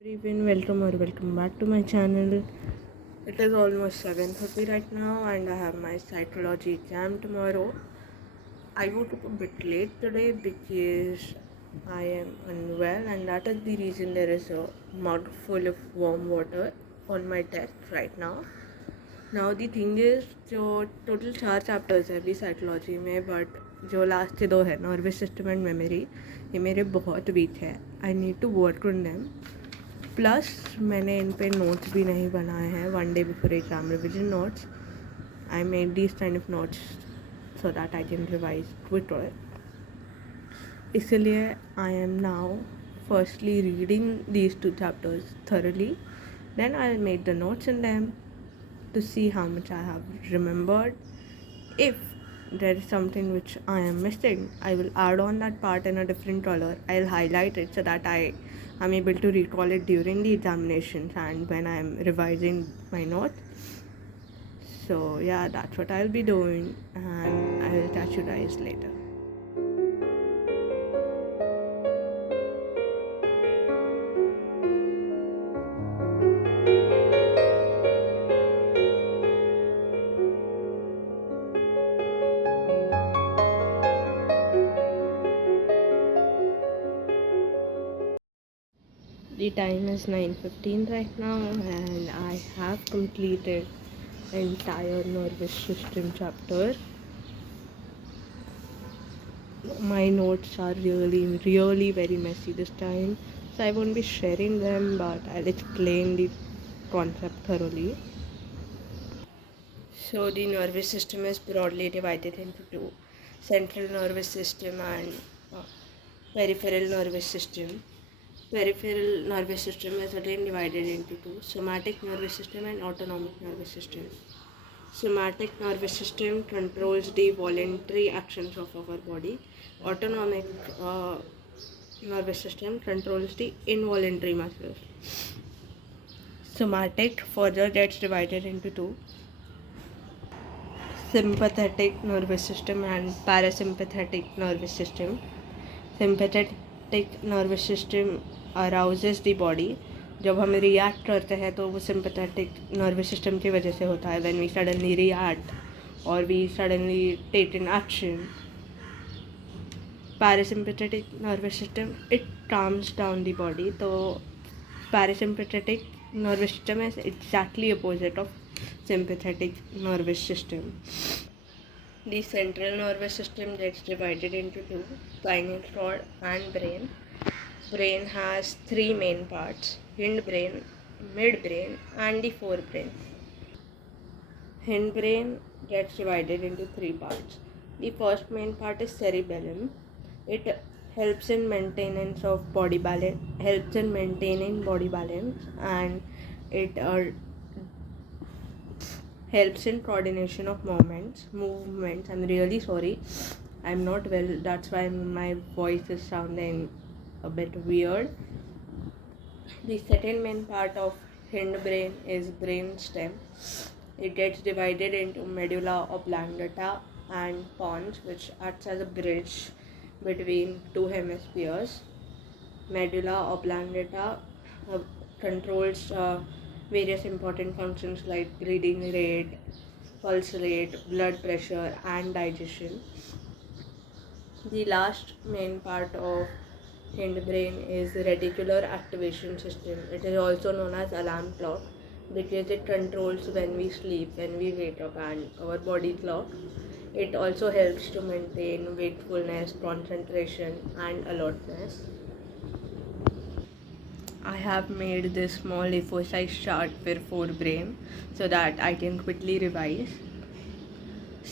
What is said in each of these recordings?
Everyone, welcome back to my channel. It is almost 7:30 right now, and I have my psychology exam tomorrow. I woke up a bit late today because I am unwell, and that is the reason there is a mug full of warm water on my desk right now. Now the thing is, जो total 4 chapters है अभी psychology में, but जो last के 2 है nervous system and memory, ये मेरे बहुत वीक है. I need to work on them. Plus मैंने इन पे नोट्स भी नहीं बनाए हैं. 1 day before exam revision notes. I made these kind of notes so that I can revise quicker. इसलिए I am now firstly reading these 2 chapters thoroughly. Then I'll make the notes in them to see how much I have remembered. If there is something which I am missing, I will add on that part in a different color. I'll highlight it so that I am able to recall it during the examinations and when I am revising my notes. So yeah, that's what I'll be doing, and I will catch you guys later. The time is 9:15 right now, and I have completed entire nervous system chapter. My notes are really very messy this time, so I won't be sharing them, but I'll explain the concept thoroughly. So the nervous system is broadly divided into two: central nervous system and uh, peripheral nervous system. Peripheral nervous system is again divided into two: somatic nervous system and autonomic nervous system. Somatic nervous system controls the voluntary actions of our body. Autonomic nervous system controls the involuntary muscles. Somatic further gets divided into two: sympathetic nervous system and parasympathetic nervous system. Sympathetic nervous system arouses the body. जब हम react करते हैं तो वो sympathetic nervous system की वजह से होता है. व्हेन वी सडनली रिएक्ट और we suddenly take an action. Parasympathetic nervous system it calms down the body. तो parasympathetic nervous system is exactly opposite of sympathetic nervous system. The central nervous system gets divided into two: spinal cord and brain. Brain has 3 main parts: hindbrain, midbrain, and the forebrain. Hindbrain gets divided into 3 parts. The first main part is cerebellum. It helps in maintenance of body balance, and it helps in coordination of movements. I'm really sorry, I'm not well, that's why my voice is sounding a bit weird. The second main part of hindbrain is brainstem. It gets divided into medulla oblongata and pons, which acts as a bridge between two hemispheres. Medulla oblongata controls various important functions like breathing rate, pulse rate, blood pressure, and digestion. The last main part of hindbrain is the reticular activation system. It is also known as alarm clock because it controls when we sleep, when we wake up, and our body clock. It also helps to maintain wakefulness, concentration, and alertness. I have made this small A4 size chart for forebrain so that I can quickly revise.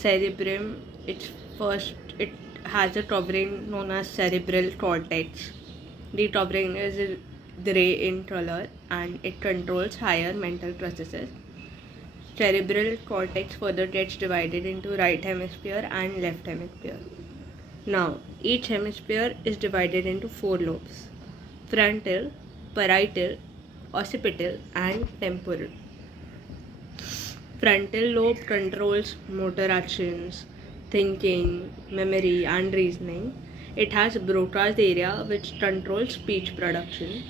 Cerebrum, it has a covering known as cerebral cortex. The covering is gray in color and it controls higher mental processes. Cerebral cortex further gets divided into right hemisphere and left hemisphere. Now, each hemisphere is divided into 4 lobes: frontal, parietal, occipital, and temporal. Frontal lobe controls motor actions, thinking, memory, and reasoning. It has Broca's area, which controls speech production.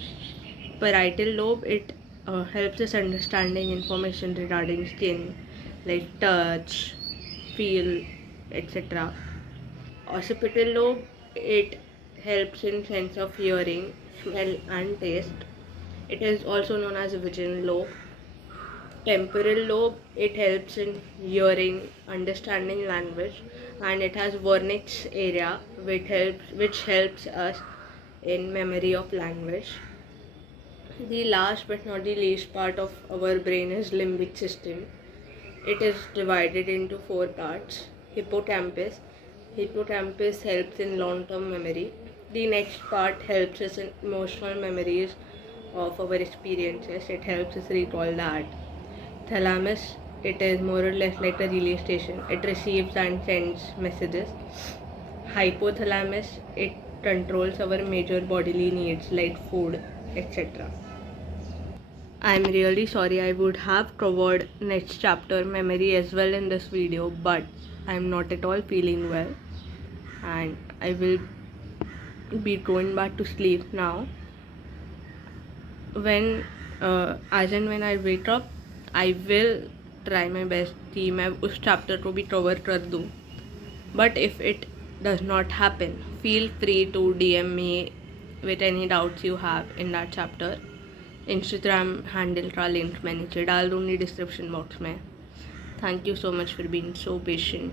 Parietal lobe, it helps us understanding information regarding skin, like touch, feel, etc. Occipital lobe, it helps in sense of hearing, smell and taste. It is also known as vision lobe. Temporal lobe, it helps in hearing, understanding language, and it has Wernicke's area which helps us in memory of language. The last but not the least part of our brain is limbic system. It is divided into four parts. Hippocampus. Hippocampus helps in long-term memory. The next part helps us in emotional memories of our experiences. It helps us recall that. Thalamus. It is more or less like a relay station. It receives and sends messages. Hypothalamus. It controls our major bodily needs like food, etc. I'm really sorry, I would have covered next chapter memory as well in this video, but I'm not at all feeling well and I will be going back to sleep now. As and when I wake up, I will try my best कि मैं उस chapter को भी cover कर दूँ. But if it does not happen, feel free to DM me with any doubts you have in that chapter. Instagram handle का link मैं नीचे डाल दूँगी डिस्क्रिप्शन बॉक्स में. Thank you so much for being so patient.